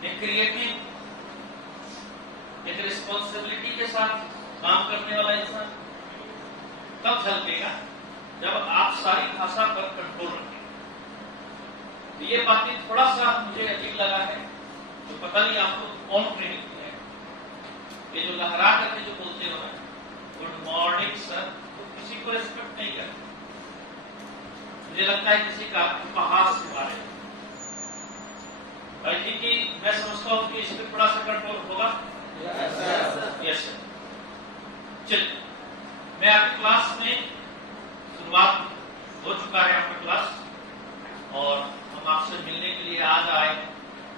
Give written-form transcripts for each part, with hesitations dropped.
एक क्रिएटिव, एक रिस्पॉन्सिबिलिटी के साथ काम करने वाला इंसान तब झलकेगा जब आप सारी भाषा पर कंट्रोल रखें। तो ये बातें थोड़ा सा मुझे अजीब लगा है, तो पता नहीं आपको कौन ट्रेनिंग किया है। ये जो लहरा करके जो बोलते हो गुड मॉर्निंग सर, तो किसी को रिस्पेक्ट नहीं करते। मुझे लगता है किसी का उपहास के बारे में भाई जी की मैं समझता हूं कि इस पर थोड़ा सा कंट्रोल होगा। Yes sir. चलिए, मैं आपकी क्लास में शुरुआत हो चुका है आपका क्लास, और हम आपसे मिलने के लिए आज आए।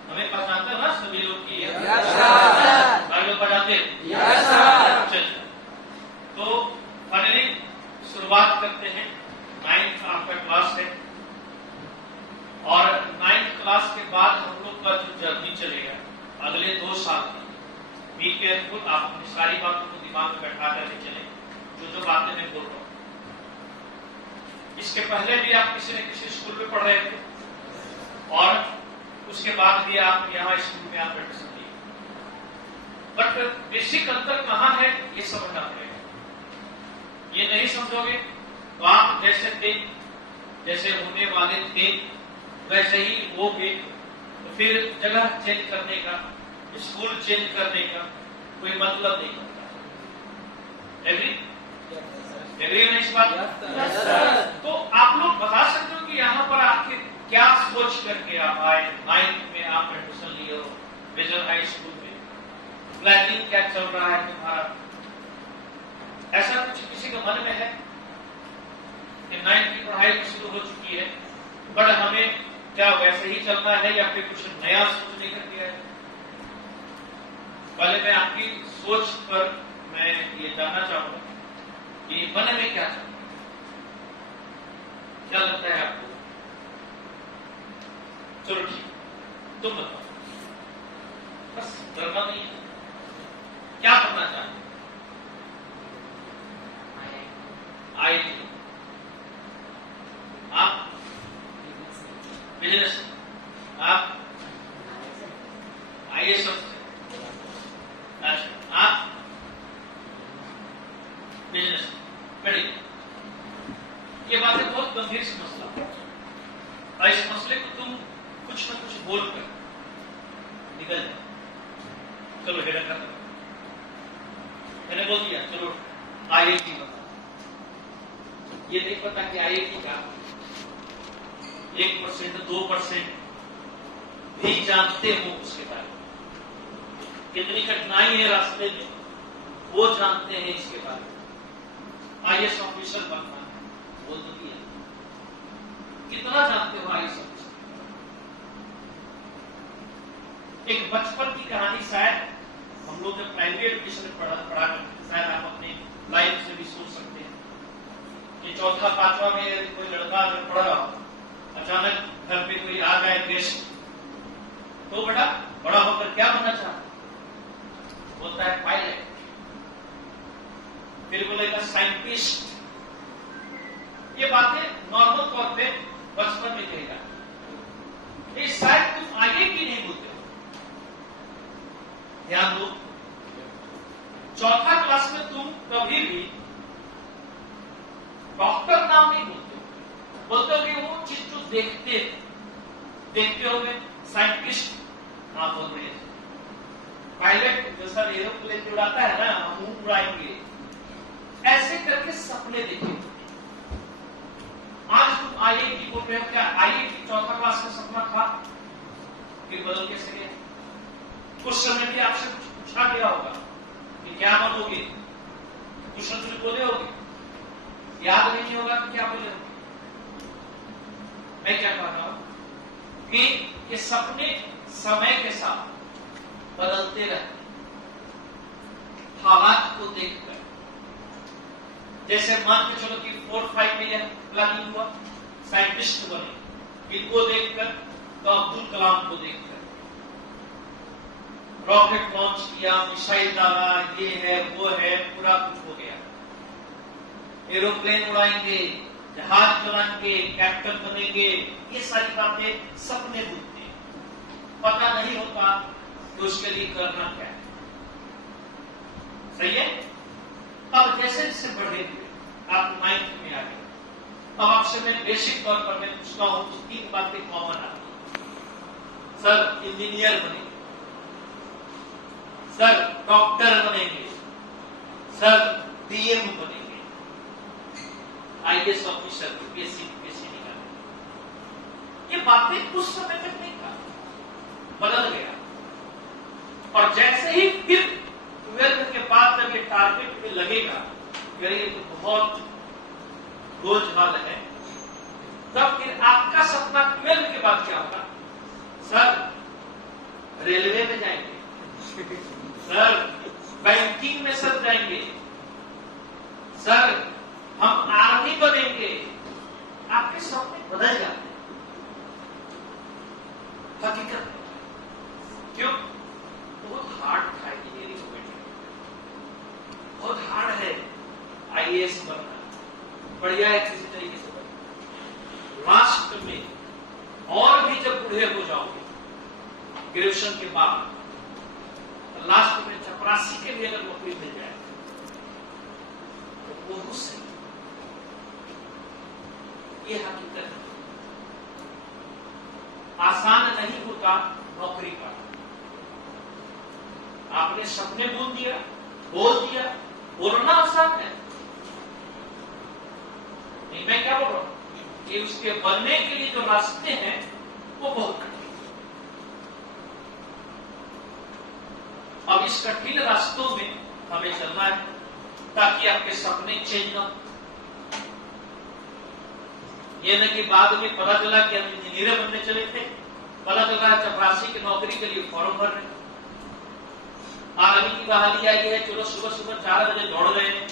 हमें पहचानते हो ना सभी लोग की? भाई लोग पहचानते? चलिए, तो फाइनली शुरुआत करते हैं। 9th आपका क्लास है, और 9th क्लास के बाद हम लोग का जो जर्नी चलेगा अगले 2 साल में, बी केयरफुल, आप अपनी सारी बातों को दिमाग में बैठा करके चले जो बातें मैं बोल रहा हूं। इसके पहले भी आप किसी न किसी स्कूल में पढ़ रहे थे, और उसके बाद भी आप यहाँ स्कूल में आप एडमिशन लिए, बट बेसिक अंतर कहाँ है ये समझना पड़ेगा। ये नहीं समझोगे तो आप जैसे थे, जैसे होने वाले थे वैसे ही होगे, तो फिर जगह चेंज करने का, स्कूल चेंज करने का कोई मतलब नहीं होता। एग्री है इस बात? तो आप लोग बता सकते हो कि यहाँ पर आपके क्या सोच करके आप आए? 9th में आप एडमिशन लिए हो विजन हाई स्कूल में, प्लानिंग क्या चल रहा है तुम्हारा? ऐसा कुछ किसी के मन में है कि 9th की पढ़ाई शुरू हो चुकी है, बट हमें क्या वैसे ही चलना है या फिर कुछ नया सोच लेकर के आए? पहले मैं आपकी सोच पर मैं ये जानना चाहूंगा कि मन में क्या चल रहा है, क्या लगता है आपको? चलो ठीक, तुम बताओ, बस डरना नहीं है। क्या करना चाहते? IIT, आप बिजनेस, आप IAS, आप बिजनेस, मेडिकल। ये बातें बहुत गंभीर सी मसला है, और इस मसले को तुम कुछ न कुछ बोलकर निकल जाओ। चलो हेडन का मैंने बोल दिया, चलो IIT बता। ये नहीं पता कि IIT का 1% 2% भी जानते हो उसके बारे में, कितनी कठिनाई है रास्ते में वो जानते हैं इसके बारे में। IAS ऑफिसर बनना है, बोल तो दिया, कितना जानते हो IAS ऑफिसर? एक बचपन की कहानी शायद हम लोग जब प्राइमरी एजुकेशन में पढ़ा करते, शायद आप अपने लाइफ से भी सोच सकते हैं कि 4था 5वां में कोई लड़का अगर पढ़ रहा हो, अचानक घर पे कोई आ गए गेस्ट, तो बेटा बड़ा होकर क्या बनना चाहता? बोलता है पायलट, फिर बोलेगा साइंटिस्ट। ये बातें नॉर्मल तौर पे बचपन में कहेगा, ये शायद तुम आगे की नहीं बोलते हो। ध्यान दो, 4था क्लास में तुम कभी भी डॉक्टर नाम नहीं बोलते हो, बोलते हो कि वो चीज जो देखते हो साइंटिस्ट नाम बोल रहे हैं। पायलट जैसा एरोप्लेन उड़ाता है ना, हम उड़ाएंगे, ऐसे करके सपने देखे। आज तुम IIT बोल रहे हो, क्या IIT 4था क्लास में सपना था? फिर बदल कैसे गया? कुछ समय भी आपसे कुछ पूछा गया होगा कि क्या बनोगे, कुछ न कुछ बोले होगे, याद नहीं होगा कि क्या बोले होगे। मैं क्या कह रहा हूं कि ये सपने समय के साथ बदलते रहते, हालात को देखकर। जैसे मान के चलो कि 4-5 में यह प्लानिंग हुआ, साइंटिस्ट बने, इनको देखकर, तो अब्दुल कलाम को देखकर रॉकेट लॉन्च किया, मिसाइल डाला, ये है वो है, पूरा कुछ हो गया। एरोप्लेन उड़ाएंगे, जहाज चलाएंगे, कैप्टन बनेंगे, ये सारी बातें सपने बुनते, पता नहीं होता तो उसके लिए करना क्या है? सही है। अब जैसे जैसे बढ़े हुए आप 9th में आ गए, अब आपसे मैं बेसिक तौर पर मैं पूछता हूं तो 3 बातें कॉमन आती है। सर इंजीनियर बनेंगे, सर डॉक्टर बनेंगे, सर डीएम बनेंगे, आईएएस ऑफिसर, यूपीएससी निकालेंगे। ये बातें कुछ समय तक नहीं था, बदल गया। और जैसे ही फिर 12th के बाद जब ये टारगेट पे लगेगा, ये तो बहुत बोझ है, तब फिर आपका सपना 12th के बाद क्या होगा? सर रेलवे में जाएंगे, सर बैंकिंग में सर जाएंगे, सर हम आर्मी बनेंगे। आपके सपने बदल जाते हैं हकीकत में। क्यों? बहुत हार्ड था इंजीनियरिंग को, बहुत हार्ड है आईएएस बनना, बढ़िया है किसी तरीके से बनना। लास्ट में और भी जब बूढ़े हो जाओगे ग्रेजुएशन के बाद, तो लास्ट में चपरासी के लिए अगर नौकरी मिल जाए तो बहुत सही। ये हकीकत है। आसान नहीं होता नौकरी पाना। आपने सपने बोल दिया, बोलना आसान है। नहीं, मैं क्या बोल रहा हूं कि उसके बनने के लिए जो रास्ते हैं वो बहुत कठिन। अब इस कठिन रास्तों में हमें चलना है ताकि आपके सपने चेंज ना हो। ये न कि बाद में पता चला कि हम इंजीनियर बनने चले थे, पता चल रहा है चपरासी की नौकरी के लिए फॉर्म भर रहे, आर्मी की बहाली आई है, चलो सुबह 4 बजे दौड़ रहे हैं।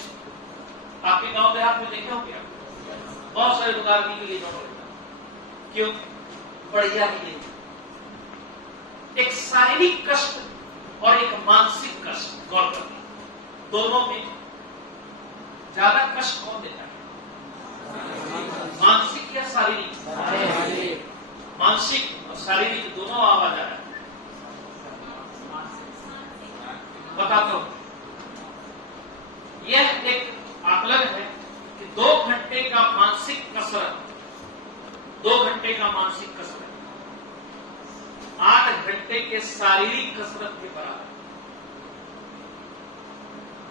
आपके गांव देहात में देखे होंगे आप, बहुत सारे लोग आर्मी के लिए दौड़ रहे हैं। क्यों? बढ़िया ही एक शारीरिक कष्ट और एक मानसिक कष्ट, गौर करना, दोनों में ज्यादा कष्ट कौन देता है? मानसिक या शारीरिक? मानसिक और शारीरिक दोनों आवाज आ रहा है। बताता हूं, यह एक आकलन है कि 2 घंटे का मानसिक कसरत 8 घंटे के शारीरिक कसरत के बराबर।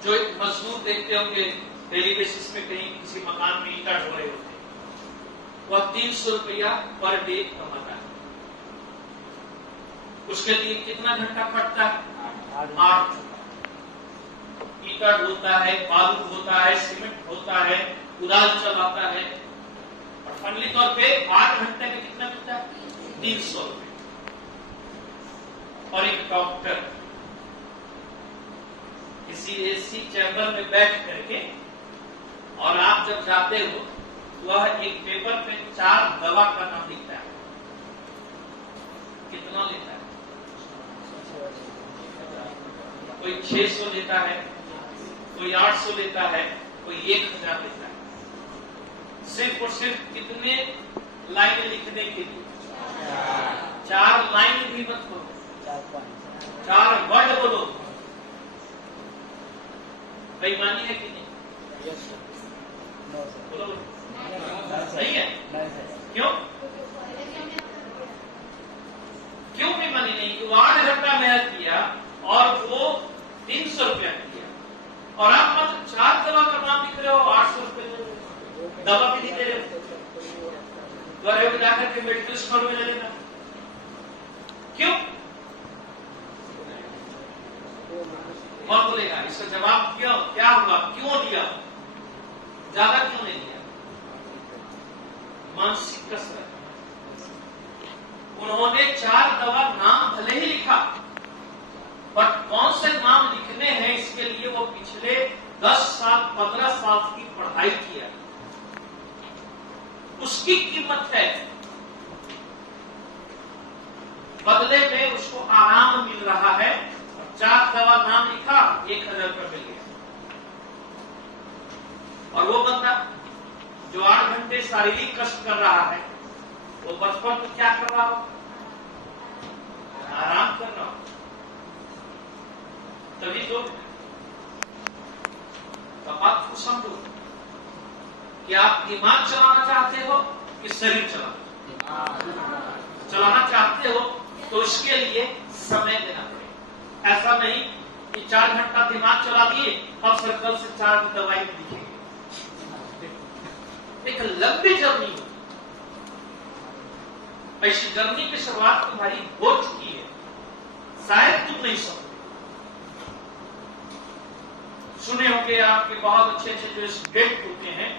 जो एक मजदूर देखते होंगे डेली बेसिस में कहीं किसी मकान में ईंटा ढो रहे होते हैं, वह 300 रुपया पर डे कमाता है। उसके लिए कितना घंटा कटता है? 8। ईंटा ढोता है, बालू ढोता है, सीमेंट ढोता है, कुदाल चलाता है, और फाइनली तौर पे 8 घंटे में कितना मिलता है? 300 रुपये। और एक डॉक्टर किसी एसी चैम्बर में बैठ करके, और आप जब जाते हो वह एक पेपर पे 4 दवा का नाम लिखता है। कितना लेता है? कोई 600 लेता है, कोई 800 लेता है, कोई 1000 लेता है। सिर्फ और सिर्फ कितने लाइन लिखने के लिए? 4 लाइन भी मत बोलो, 4 वर्ड बोलो। बेईमानी है कि नहीं? बोलो। सही है? क्यों? क्यों बेईमानी नहीं? वो 8 घंटा मेहनत किया और वो 300 रुपया किया, और आप मात्र 4 दवा का नाम लिख रहे हो, 800 रुपये दवा भी नहीं दे रहे हो। घरों में जाकर के मेडिकल स्टोर में ले लेना। क्यों? कौन बोलेगा इसका जवाब? क्यों? क्या हुआ? क्यों दिया? ज्यादा क्यों नहीं दिया? मानसिक कसरत। उन्होंने 4 दवा नाम भले ही लिखा, पर कौन से नाम लिखने हैं इसके लिए वो पिछले 10 साल 15 साल की पढ़ाई किया। उसकी कीमत है, बदले में उसको आराम मिल रहा है। 4 दवा नाम लिखा, 1000 रुपये मिल गया। और वो बंदा जो 8 घंटे शारीरिक कष्ट कर रहा है, वो बचपन में क्या कर रहा हो? आराम कर रहा हो। तभी जो तो बात को समझो कि आप दिमाग चलाना चाहते हो कि शरीर चलाना चाहते हो, तो इसके लिए समय देना पड़ेगा। ऐसा नहीं कि 4 घंटा दिमाग चला दिए, अब सर्कल से 4 दवाई दिखेगी। एक लंबी जर्नी हो, ऐसी जर्नी की शुरुआत तुम्हारी हो चुकी है, शायद तुम नहीं समझ। सुने होंगे आपके बहुत अच्छे अच्छे जो स्टूडेंट होते हैं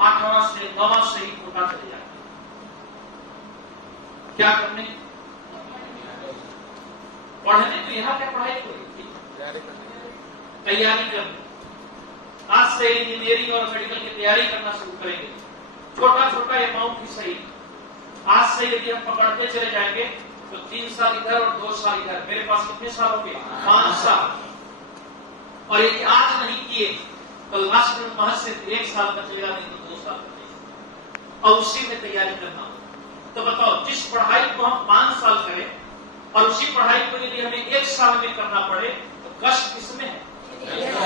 8वां से 9वां से ही कोटा चले जाते हैं। क्या करने? पढ़ने। तो यहाँ क्या पढ़ाई हो रही थी? तैयारी करनी। आज से इंजीनियरिंग और मेडिकल की तैयारी करना शुरू करेंगे। छोटा छोटा अमाउंट ही सही, आज से यदि हम पकड़ते चले जाएंगे तो 3 साल इधर और 2 साल इधर। मेरे पास कितने साल हो गए? 5 साल। और यदि आज नहीं किए तो लास्ट में महज सिर्फ 1 साल बचेगा, नहीं तो 2 साल बचेगा, और उसी में तैयारी करना। तो बताओ, जिस पढ़ाई को हम 5 साल करें और उसी पढ़ाई को यदि हमें 1 साल में करना पड़े तो कष्ट किसमें है?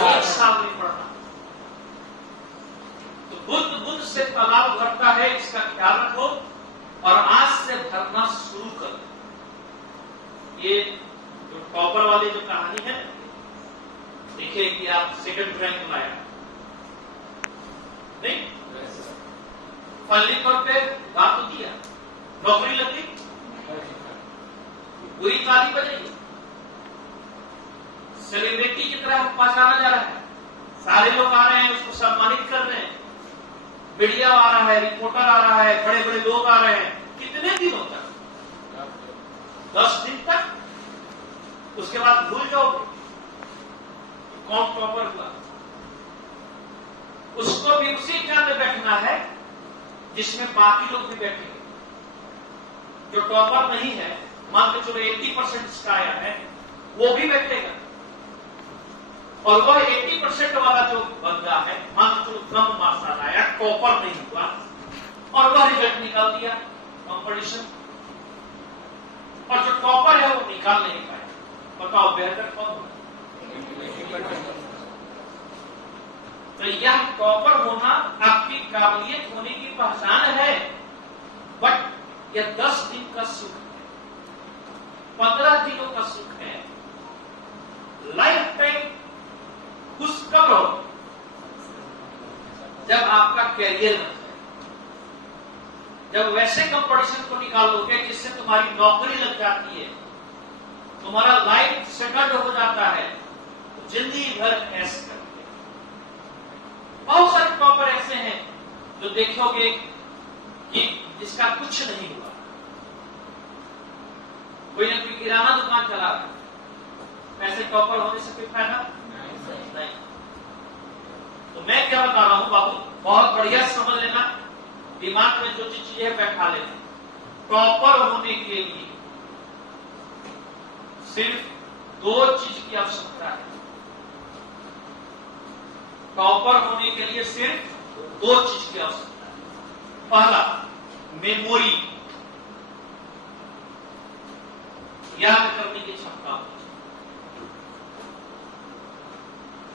1 साल में पढ़ना। तो बुद्ध से तालाब भरता है, इसका ख्याल रखो और आज से भरना शुरू कर दो। ये जो टॉपर वाली जो कहानी है, देखिए कि आप सेकंड रैंक लाया नहीं, फली तौर पे बात तो दिया, नौकरी लगी, पूरी ताली बजेगी, सेलिब्रिटी की तरह पहचाना जा रहा है, सारे लोग आ रहे हैं, उसको सम्मानित कर रहे हैं, मीडिया आ रहा है, रिपोर्टर आ रहा है, बड़े बड़े लोग आ रहे हैं। कितने दिनों तक? 10 दिन तक। उसके बाद भूल जाओगे कौन टॉपर हुआ। उसको भी उसी जगह में बैठना है जिसमें बाकी लोग भी बैठेंगे। जो टॉपर नहीं है, मान के चलो 80% इसका आया है, वो भी बैठेगा, और वह 80% वाला जो बंदा है, मान के चलो कम मार्क्स आया, टॉपर नहीं हुआ, और वह रिजल्ट निकाल दिया कंपटीशन, और जो टॉपर है वो निकाल नहीं पाया। बताओ बेहतर कौन होगा? तो यह टॉपर होना आपकी काबिलियत होने की पहचान है, बट यह 10 दिन का सुख है, 15 दिनों का सुख है। लाइफ टाइम खुश कब हो? जब आपका कैरियर बन जाए, जब वैसे कंपटीशन को निकालोगे जिससे तुम्हारी नौकरी लग जाती है, तुम्हारा लाइफ सेटल्ड हो जाता है, तो जिंदगी भर ऐश करते। बहुत सारे टॉपर ऐसे हैं जो देखोगे कि जिसका कुछ नहीं हुआ। कोई ना कोई किराना दुकान चला रहा है, ऐसे टॉपर होने से कोई फायदा नहीं। तो मैं क्या बता रहा हूं बाबू, बहुत बढ़िया समझ लेना, दिमाग में जो चीजें है बैठा लेना। टॉपर होने के लिए सिर्फ 2 चीज की आवश्यकता है। टॉपर होने के लिए सिर्फ 2 चीज की आवश्यकता है। पहला, मेमोरी, याद करने की क्षमता।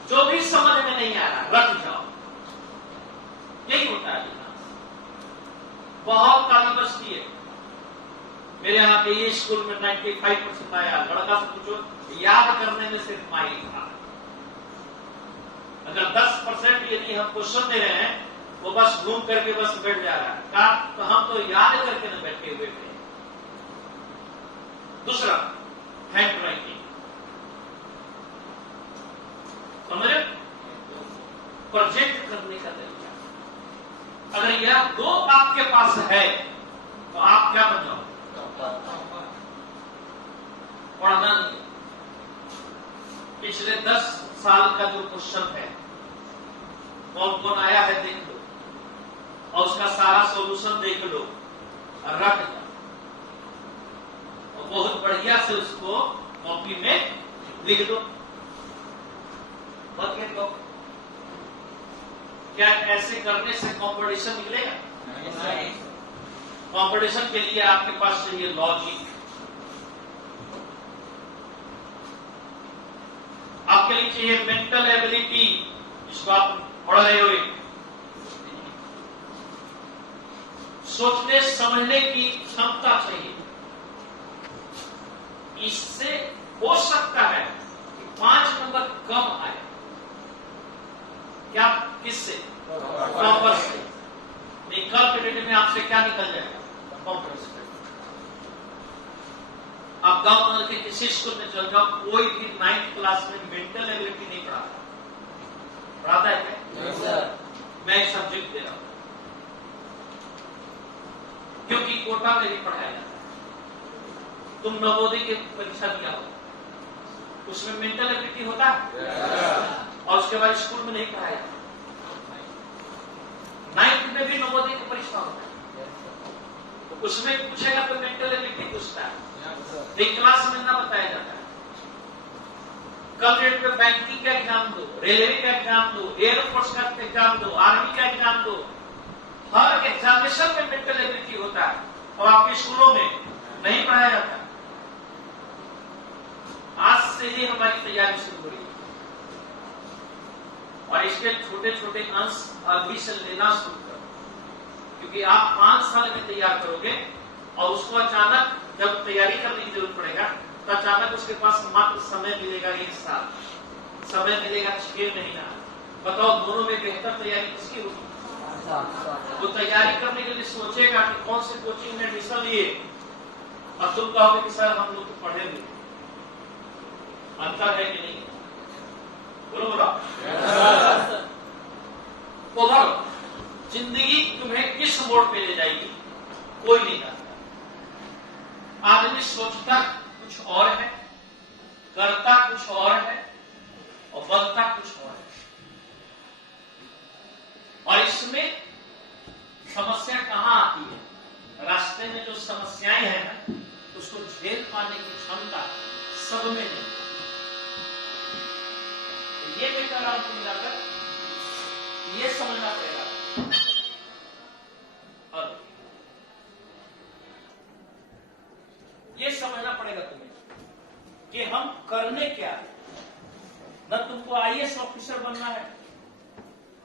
जो भी समझ में नहीं आ रहा रट जाओ, यही होता है। बहुत ताली बजती है। मेरे यहाँ पे ये स्कूल में 95% आया। लड़का से पूछो, याद करने में सिर्फ माइल था। अगर 10% यदि हम क्वेश्चन दे रहे हैं, वो बस घूम करके बस बैठ जा रहा है, का तो हम तो याद करके न बैठे हुए थे। दूसरा, हैंड राइटिंग, समझ रहे? प्रोजेक्ट करने का तरीका। अगर यह 2 आपके पास है तो आप क्या बन जाओ? पढ़ना नहीं। पिछले 10 साल का जो क्वेश्चन है, कौन कौन आया है देख लो, और उसका सारा सॉल्यूशन देख लो, रट जाओ, और बहुत बढ़िया से उसको कॉपी में लिख दो। तो क्या ऐसे करने से कंपटीशन निकलेगा? नहीं। कंपटीशन के लिए आपके पास चाहिए लॉजिक। आपके लिए होनी चाहिए मेंटल एबिलिटी, जिसको आप पढ़ रहे हो, सोचने समझने की क्षमता चाहिए। इससे हो सकता है कि 5 नंबर कम आए। क्या? किससे? कॉमर्स से। नहीं, कल के डेट में आपसे क्या निकल जाएगा? कॉमर्स से। आप गांव नगर के किसी स्कूल में चल जाओ, कोई भी 9th क्लास में मेंटल एबिलिटी नहीं पढ़ाता है क्या? मैं एक सब्जेक्ट दे रहा हूं, क्योंकि कोटा में भी पढ़ाया जाता है। तुम नवोदय की परीक्षा दिया हो, उसमें मेंटल एबिलिटी होता है, और उसके बाद स्कूल में नहीं पढ़ाया जाता। 9th में भी नवोदय की परीक्षा होता है, तो उसमें पूछेगा तो मेंटल एबिलिटी पूछता है, एक क्लास में ना बताया जाता है। कल डेट में बैंकिंग का एग्जाम दो, रेलवे का एग्जाम दो, एयरफोर्स का एग्जाम दो, आर्मी का एग्जाम दो, हर एग्जामिनेशन में मेंटल एबिलिटी होता है, और आपके स्कूलों में नहीं पढ़ाया जाता। आज से ही हमारी तैयारी शुरू हो रही है, और इसके छोटे छोटे अंश अभी से लेना शुरू करो, क्योंकि आप 5 साल में तैयार करोगे, और उसको अचानक जब तैयारी करने की जरूरत पड़ेगा तो अचानक उसके पास मात्र समय मिलेगा 1 साल, समय मिलेगा 6 महीना। बताओ, दोनों में बेहतर तैयारी किसकी होगी? वो तैयारी करने के लिए सोचेगा कि कौन से कोचिंग में एडमिशन लिए, और तुम कहोगे कि सर हम लोग तो पढ़े नहीं। अंतर है कि नहीं? बोलो बोलो। ओवरऑल जिंदगी तुम्हें किस मोड़ पे ले जाएगी कोई नहीं जानता। आदमी सोचता कुछ और है, करता कुछ और है, और बनता कुछ और है। और इसमें समस्या कहां आती है? रास्ते में जो समस्याएं हैं ना, उसको झेल पाने की क्षमता सब में नहीं। ये मैं कह रहा हूं, तुम मिलाकर ये समझना पड़ेगा। और ये समझना पड़ेगा तुम्हें कि हम करने क्या है। न तुमको आईएएस ऑफिसर बनना है,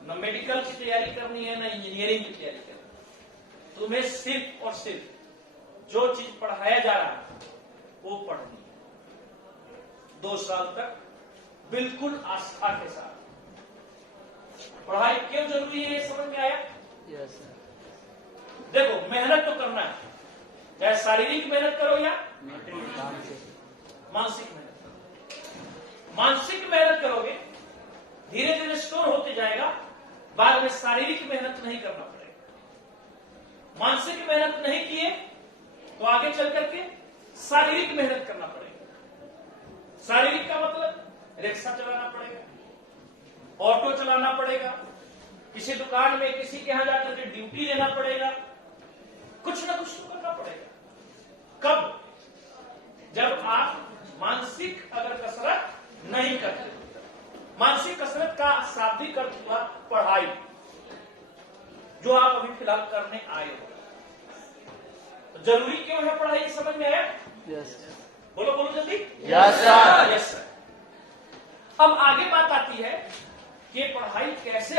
न मेडिकल की तैयारी करनी है, न इंजीनियरिंग की तैयारी करनी है। तुम्हें सिर्फ और सिर्फ जो चीज पढ़ाया जा रहा है वो पढ़नी है। 2 साल तक बिल्कुल आस्था के साथ। पढ़ाई क्यों जरूरी है, ये समझ में आया? Yes sir. देखो, मेहनत तो करना है, चाहे शारीरिक मेहनत करो या मानसिक मेहनत करो। मानसिक मेहनत करोगे, धीरे धीरे स्टोर होते जाएगा, बाद में शारीरिक मेहनत नहीं करना पड़ेगा। मानसिक मेहनत नहीं किए तो आगे चल करके शारीरिक मेहनत करना पड़ेगा। शारीरिक का मतलब रिक्शा चलाना पड़ेगा, ऑटो चलाना पड़ेगा, किसी दुकान में किसी के यहां जाकर के ड्यूटी लेना पड़ेगा, कुछ ना कुछ तो करना पड़ेगा। कब? जब आप मानसिक अगर कसरत नहीं करते। मानसिक कसरत का शाब्दिक अर्थ हुआ पढ़ाई, जो आप अभी फिलहाल करने आए हो। तो जरूरी क्यों है पढ़ाई, समझ में आया? यस। बोलो बोलो जल्दी। Yes sir. Yes sir. अब आगे बात आती है कि पढ़ाई कैसे